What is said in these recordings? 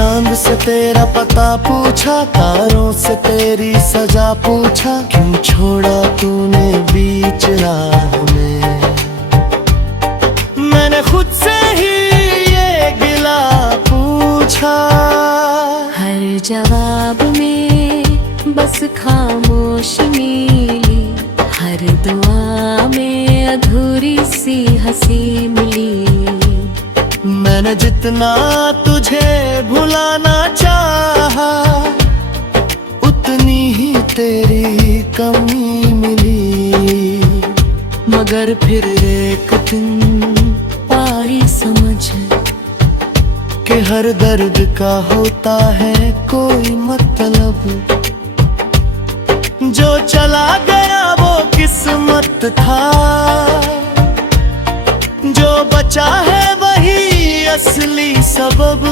चांद से तेरा पता पूछा, तारों से तेरी सजा पूछा, क्यों छोड़ा तूने बीच राह में। मैंने खुद से ही ये गिला पूछा। हर जवाब में बस खामोशी मिली, हर दुआ में अधूरी सी हंसी मिली। मैंने जितना तुझे भुलाना चाहा, उतनी ही तेरी कमी मिली। मगर फिर एक दिन पाई समझ कि हर दर्द का होता है कोई मतलब। जो चला गया वो किस्मत था, जो बचा है वही असली सबब।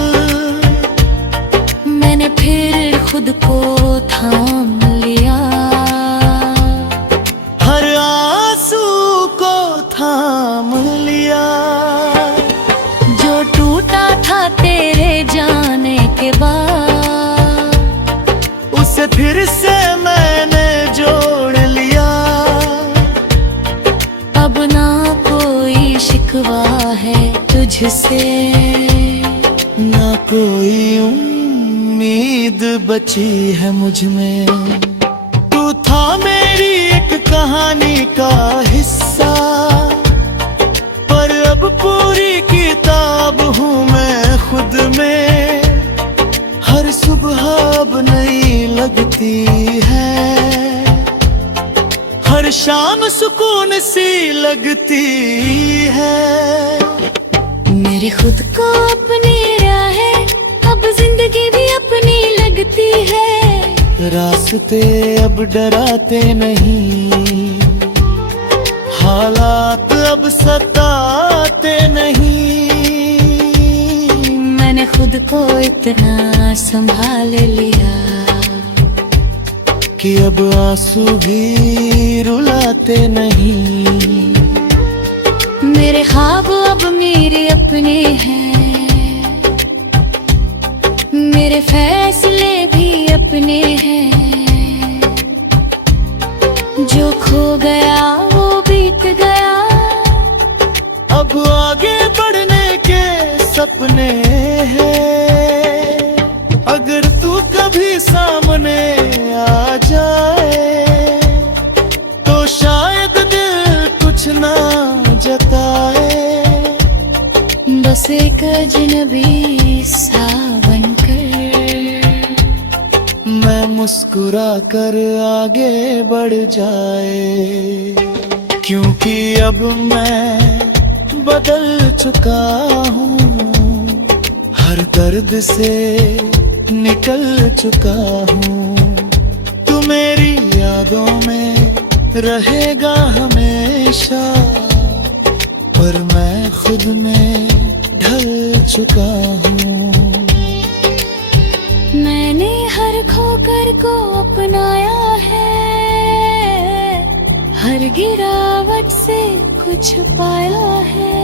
मैंने फिर खुद को थाम लिया, हर आंसू को थाम लिया। जो टूटा था तेरे जाने के बाद, उसे फिर से मैंने जोड़ लिया। अब ना कोई शिकवा है तुझसे, ना कोई उम्मीद बची है मुझ में। तू था मेरी एक कहानी का हिस्सा, पर अब पूरी किताब हूँ मैं खुद में। हर सुबह अब नई लगती है, हर शाम सुकून सी लगती है। मेरी खुद को अपनी राहें अब जिंदगी भी अपनी लगती है। रास्ते अब डराते नहीं, हालात अब सताते नहीं। मैंने खुद को इतना संभाल लिया कि अब आंसू भी रुलाते नहीं। मेरे ख्वाब अब मेरे अपने हैं, मेरे फैसले भी अपने हैं। जो खो गया वो बीत गया, अब आगे बढ़ने के सपने हैं। अगर तू कभी सामने आ जाए, तो शायद दिल कुछ ना जताए। बस एक अजनबी सा बनकर मैं मुस्कुरा कर आगे बढ़ जाए। क्योंकि अब मैं बदल चुका हूँ, हर दर्द से निकल चुका हूँ। तू मेरी यादों में रहेगा हमेशा, पर मैं खुद में ढल चुका हूँ। मैंने हर खोकर को अपनाया है, हर गिरावट से कुछ पाया है।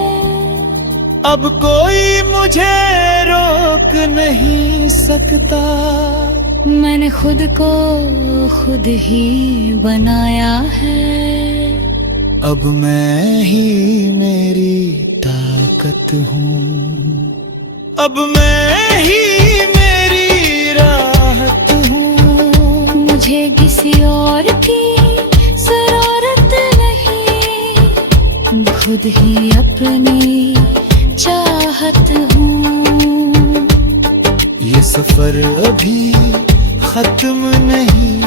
अब कोई मुझे रोक नहीं सकता, मैंने खुद को खुद ही बनाया है। अब मैं ही मेरी ताकत हूँ, अब मैं ही मेरी राहत हूँ। मुझे किसी और की जरूरत नहीं, खुद ही अपनी चाहत हूँ। ये सफर अभी खत्म नहीं,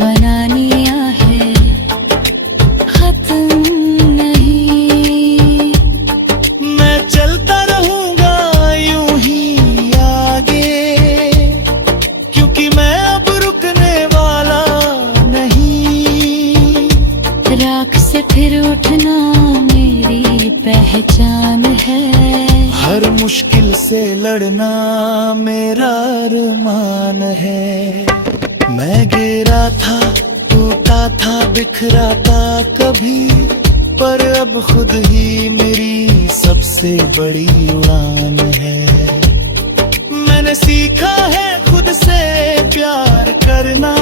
बनानिया है खत्म नहीं। मैं चलता रहूंगा यूं ही आगे, क्योंकि मैं अब रुकने वाला नहीं। राख से फिर उठना मेरी पहचान है, हर मुश्किल से लड़ना मेरा अरमान है। मैं गिरा था, टूटा था, बिखरा था कभी, पर अब खुद ही मेरी सबसे बड़ी उड़ान है। मैंने मैंने सीखा है खुद से प्यार करना,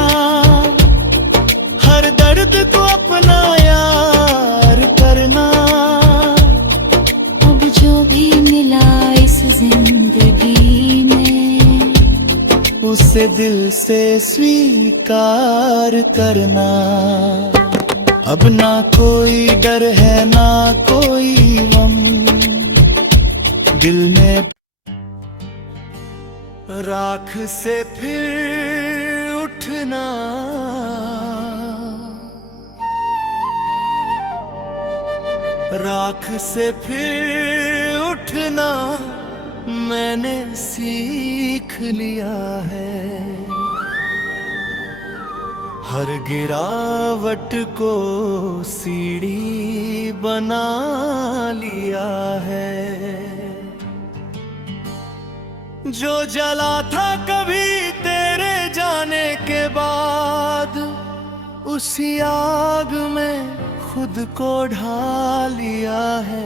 हर दर्द को अपना यार करना। अब जो भी मिला इस जिंदगी में, उसे दिल से स्वीकार करना। अब ना कोई डर है ना कोई गम, दिल में राख से फिर उठना, राख से फिर उठना मैंने सीख लिया है। हर गिरावट को सीढ़ी बना लिया है। जो जला था कभी तेरे जाने के बाद, उसी आग में खुद को ढाल लिया है।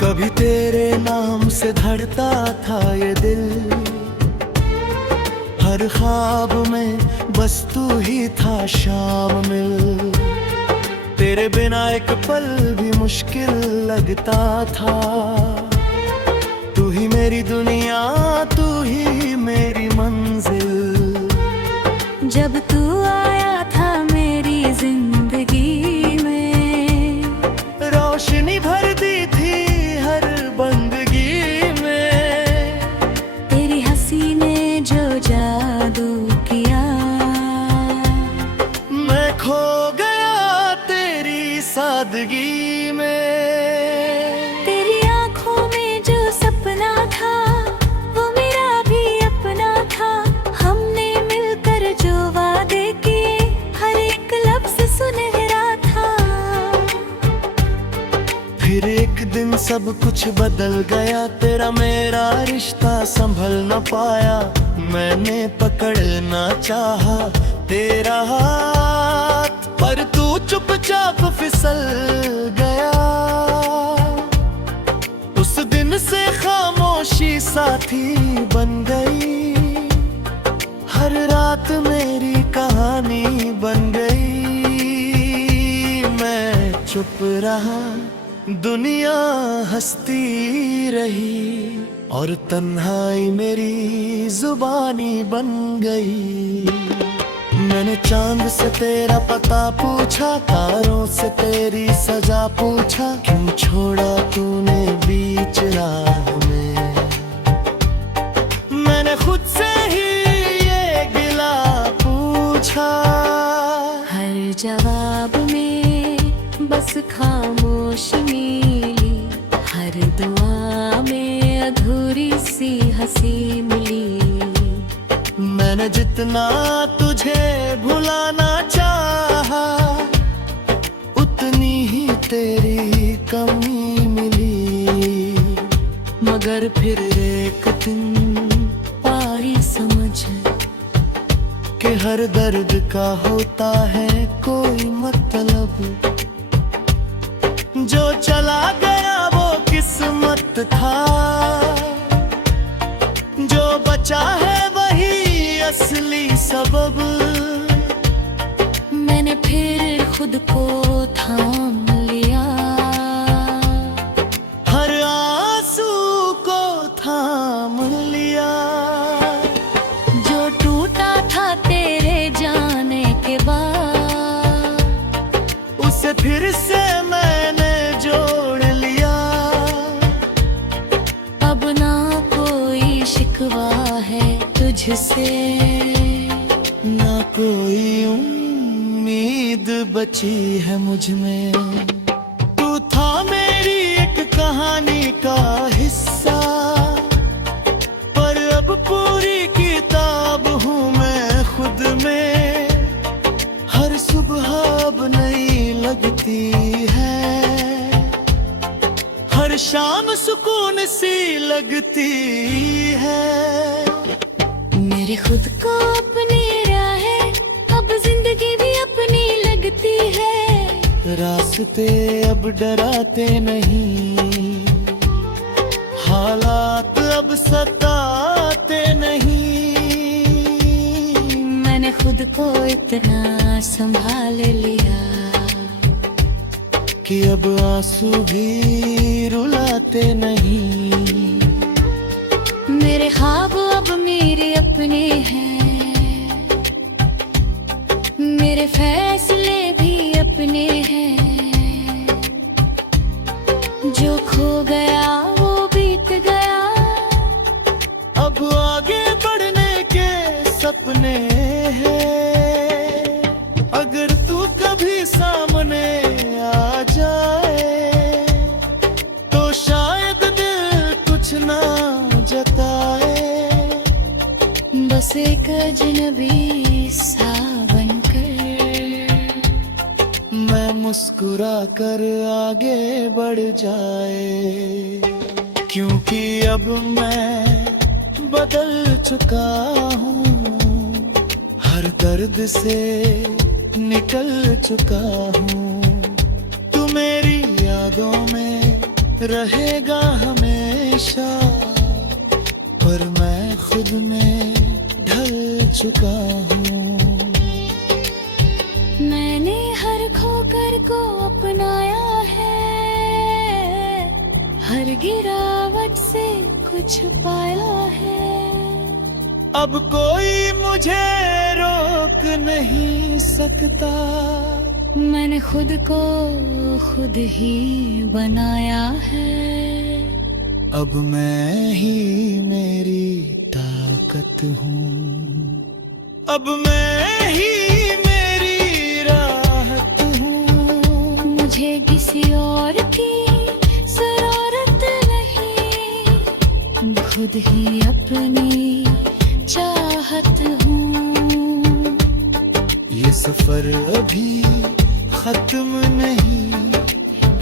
कभी तेरे नाम से धड़ता था ये दिल, हर ख्वाब में बस तू ही था शामिल। तेरे बिना एक पल भी मुश्किल लगता था। तू ही मेरी दुनिया, तू ही मेरी मंजिल। जब तू आया था मेरी जिंदगी में, रोशनी भर दी थी हर बंदगी में। तेरी हंसी ने जो जादू किया, मैं खो गया तेरी सादगी में। तेरी आंखों में जो सपना था, वो मेरा भी अपना था। हमने मिलकर जो वादे किए, हर एक लफ्ज सुनहरा था। फिर एक दिन सब कुछ बदल गया, तेरा मेरा रिश्ता संभल न पाया। मैंने पकड़ना चाहा तेरा हाथ, पर तू चुपचाप फिसल गया। उस दिन से खामोशी साथी बन गई, हर रात मेरी कहानी बन गई। मैं चुप रहा, दुनिया हंसती रही, और तन्हाई मेरी जुबानी बन गई। मैंने चांद से तेरा पता पूछा, तारों से तेरी सजा पूछा। क्यों छोड़ा तूने बीच राह में, मैंने खुद से ही ये गिला पूछा। हर जवाब में बस खामोशी मिली, हर दुआ में अधूरी सी हंसी मिली। मैंने जितना तुझे भुलाना चाहा, उतनी ही तेरी कमी मिली। मगर फिर एक दिन पाई समझ कि हर दर्द का होता है कोई मतलब। जो चला गया वो किस्मत था, जो बचा है वही असली सबब। मैंने फिर खुद को थाम लिया, हर आंसू को थाम लिया। जो टूटा था तेरे जाने के बाद, उसे फिर से मैंने जोड़ लिया। अब ना कोई शिकवा है तुझसे, ना कोई उम्मीद बची है मुझ में। तू था मेरी एक कहानी का हिस्सा, पर अब पूरी किताब हूँ मैं खुद में। हर सुबह अब नई लगती है, हर शाम सुकून सी लगती है। मेरे खुद को अपनी राहें अब रास्ते अब डराते नहीं, हालात अब सताते नहीं। मैंने खुद को इतना संभाल लिया कि अब आंसू भी रुलाते नहीं। मेरे ख्वाब अब मेरे अपने हैं, मेरे फैसले भी अपने हैं। जो खो गया वो बीत गया, अब आगे बढ़ने के सपने हैं। अगर तू कभी सामने आ जाए तो शायद दिल कुछ ना जताए। बस एक अजनबी सा बनकर मैं मुस्कुरा कर आगे बढ़ जाए, क्योंकि अब मैं बदल चुका हूँ, हर दर्द से निकल चुका हूँ। तू मेरी यादों में रहेगा हमेशा, पर मैं खुद में ढल चुका हूँ। मैंने हर खोकर को अपनाया है, हर गिरावट से कुछ पाया है। अब कोई मुझे रोक नहीं सकता, मैंने खुद को खुद ही बनाया है। अब मैं ही मेरी ताकत हूँ, अब मैं ही मेरी राहत हूँ। मुझे किसी और की जरूरत नहीं, खुद ही अपनी चाहत हूँ। ये सफर अभी खत्म नहीं,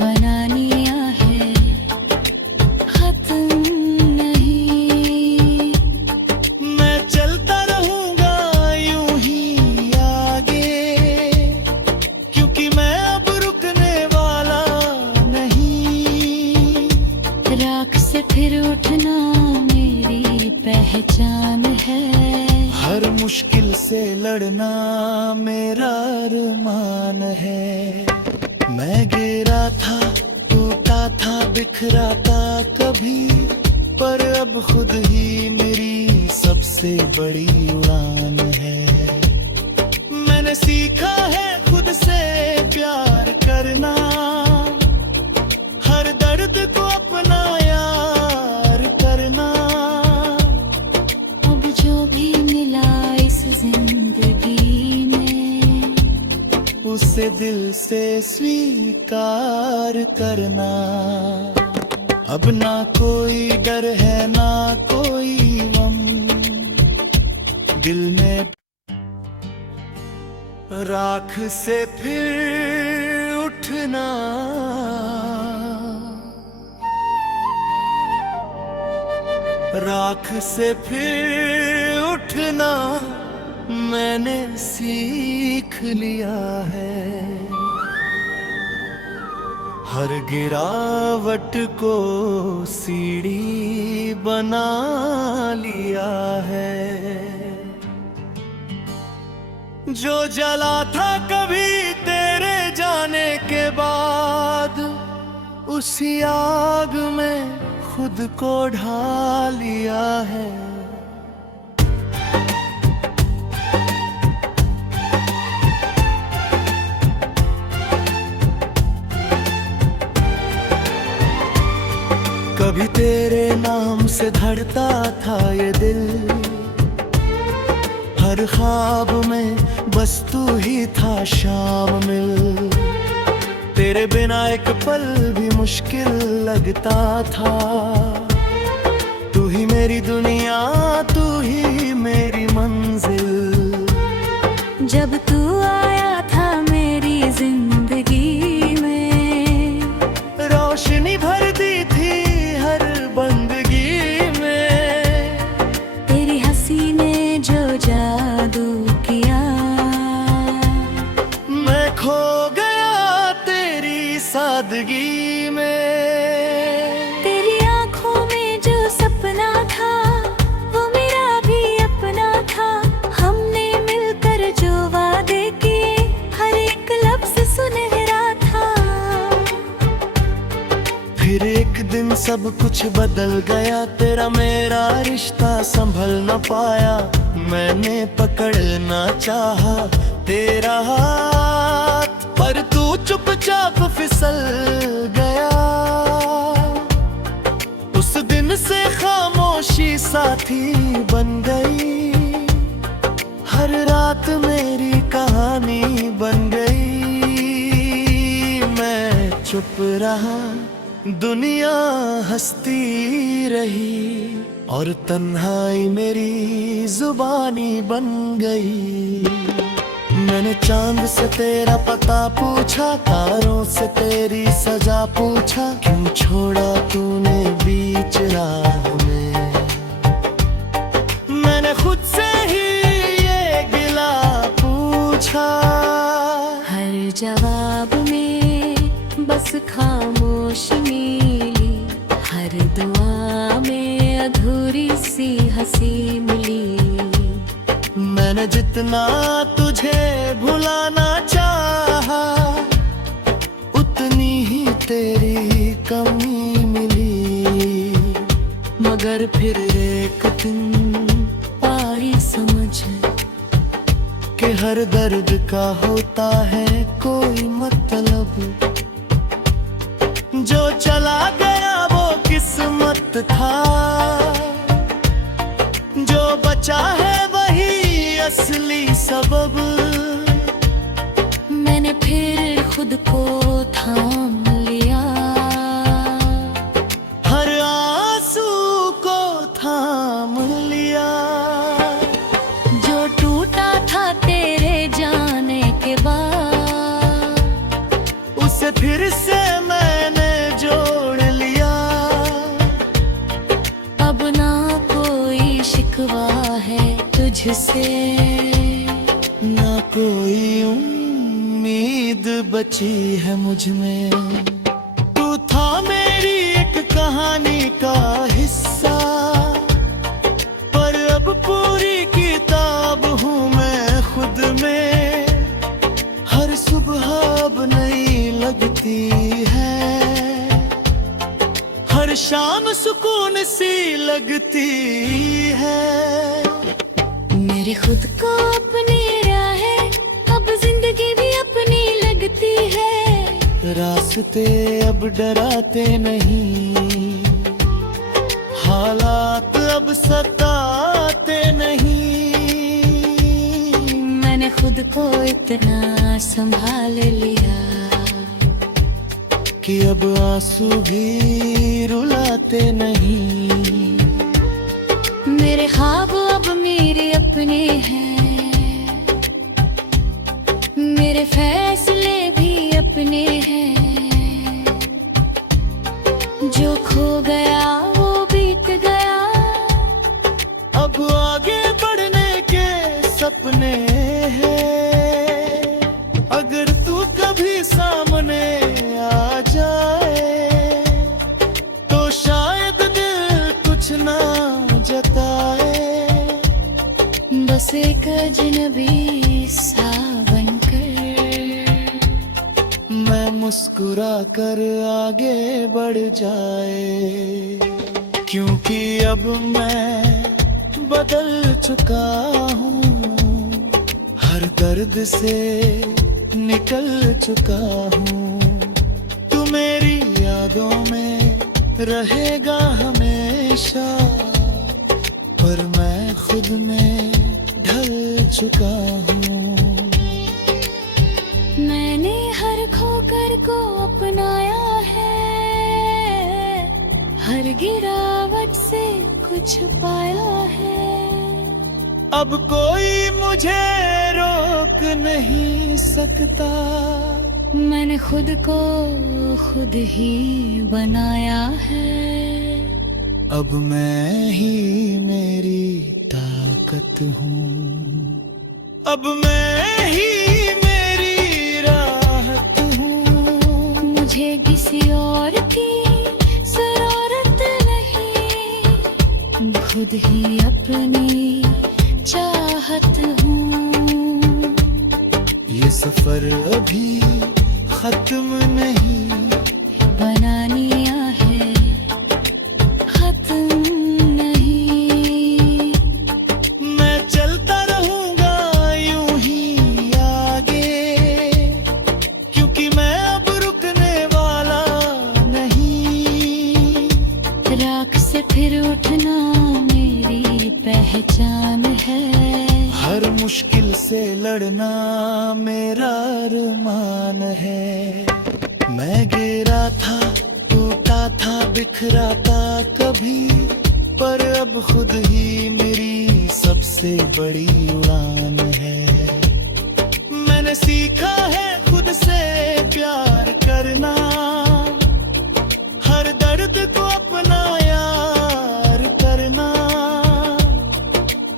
बनानिया है खत्म नहीं। मैं चलता रहूंगा यूं ही आगे, क्योंकि मैं अब रुकने वाला नहीं। राख से फिर उठना मेरी पहचान है, हर मुश्किल से लड़ना मेरा अरमान है। मैं गिरा था, टूटा था, बिखरा था कभी, पर अब खुद ही मेरी सबसे बड़ी उड़ान है। मैंने सीखा है खुद से प्यार करना, हर दर्द को अपना यार करना। अब जो भी मिला इस जिंदगी में, उसे दिल से स्वीकार करना। अब ना कोई डर है ना कोई गम, दिल में राख से फिर उठना, राख से फिर उठना मैंने सीख लिया है। हर गिरावट को सीढ़ी बना लिया है। जो जला था कभी तेरे जाने के बाद, उसी आग में खुद को ढाल लिया है। कभी तेरे नाम से धड़ता था ये दिल, हर ख्वाब में बस तू ही था शामिल। तेरे बिना एक पल भी मुश्किल लगता था। तू ही मेरी दुनिया, तू ही मेरी मंजिल। जब तू आया था मेरी जिंदगी में, रोशनी भर दी थी हर बंदगी में। तेरी हंसी ने जो जादू किया, मैं खो गया तेरे सादगी में। तेरी आंखों में जो सपना था वो मेरा भी अपना था। हमने मिलकर जो वादे किए हर एक लफ्ज सुनहरा था। फिर एक दिन सब कुछ बदल गया, तेरा मेरा रिश्ता संभल न पाया। मैंने पकड़ना चाहा तेरा हाथ, पर तू चुपचाप फिसल गया। उस दिन से खामोशी साथी बन गई, हर रात मेरी कहानी बन गई। मैं चुप रहा, दुनिया हंसती रही, और तन्हाई मेरी जुबानी बन गई। मैंने चांद से तेरा पता पूछा, तारों से तेरी सजा पूछा। क्यों छोड़ा तूने बीच राह में? मैंने खुद से ही ये गिला पूछा। हर जवाब में बस खामोशी मिली, हर दुआ में अधूरी सी हंसी मिली। मैंने जितना तुझे भुलाना चाहा, उतनी ही तेरी कमी मिली। मगर फिर एक दिन पाई समझ कि हर दर्द का होता है कोई मतलब। जो चला गया वो किस्मत था, जो बचा है वही असली सबब। मैंने फिर खुद को थाम लिया, हर आंसू को थाम लिया। जो टूटा था तेरे जाने के बाद, उसे फिर से मैंने जोड़ लिया। अब ना कोई शिकवा है तुझसे, ना कोई उम्मीद बची है मुझ में। तू था मेरी एक कहानी का हिस्सा, पर अब पूरी किताब हूँ मैं खुद में। हर सुबह अब नई लगती है, हर शाम सुकून सी लगती है। मेरे खुद को अपनी राहें अब जिंदगी भी अपनी लगती है। रास्ते अब डराते नहीं, हालात अब सताते नहीं। मैंने खुद को इतना संभाल लिया कि अब आंसू भी रुलाते नहीं। मेरे ख्वाब अब मेरे अपने हैं, मेरे फैसले भी अपने हैं। जो खो गया वो बीत गया, अब आगे बढ़ने के सपने हैं। अगर तू कभी सामने आ जाए, तो शायद दिल कुछ ना जताए। बस एक अजनबी सा बनकर मैं मुस्कुरा कर आगे बढ़ जाए। क्योंकि अब मैं बदल चुका हूँ, हर दर्द से निकल चुका हूँ। तू मेरी यादों में रहेगा हमेशा, पर मैं खुद में ढल चुका हूँ। मैंने हर खोकर को अपनाया है, हर गिरावट से कुछ पाया है। अब कोई मुझे रोक नहीं सकता, मैंने खुद को खुद ही बनाया है। अब मैं ही मेरी ताकत हूँ, अब मैं ही मेरी राहत हूँ। मुझे सफर अभी खत्म नहीं, बनानी है खत्म नहीं। मैं चलता रहूंगा यूं ही आगे, क्योंकि मैं अब रुकने वाला नहीं। राख से फिर उठना मेरी पहचान है, हर मुश्किल से लड़ना मेरा अरमान है। मैं गिरा था, टूटा था, बिखरा था कभी, पर अब खुद ही मेरी सबसे बड़ी उड़ान है। मैंने सीखा है खुद से प्यार करना, हर दर्द को अपना यार करना।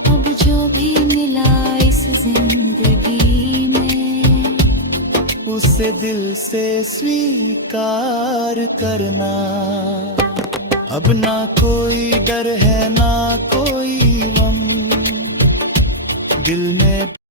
अब जो भी मिला इस जिंदगी में, उसे दिल से स्वीकार करना। अब ना कोई डर है ना कोई गम, दिल में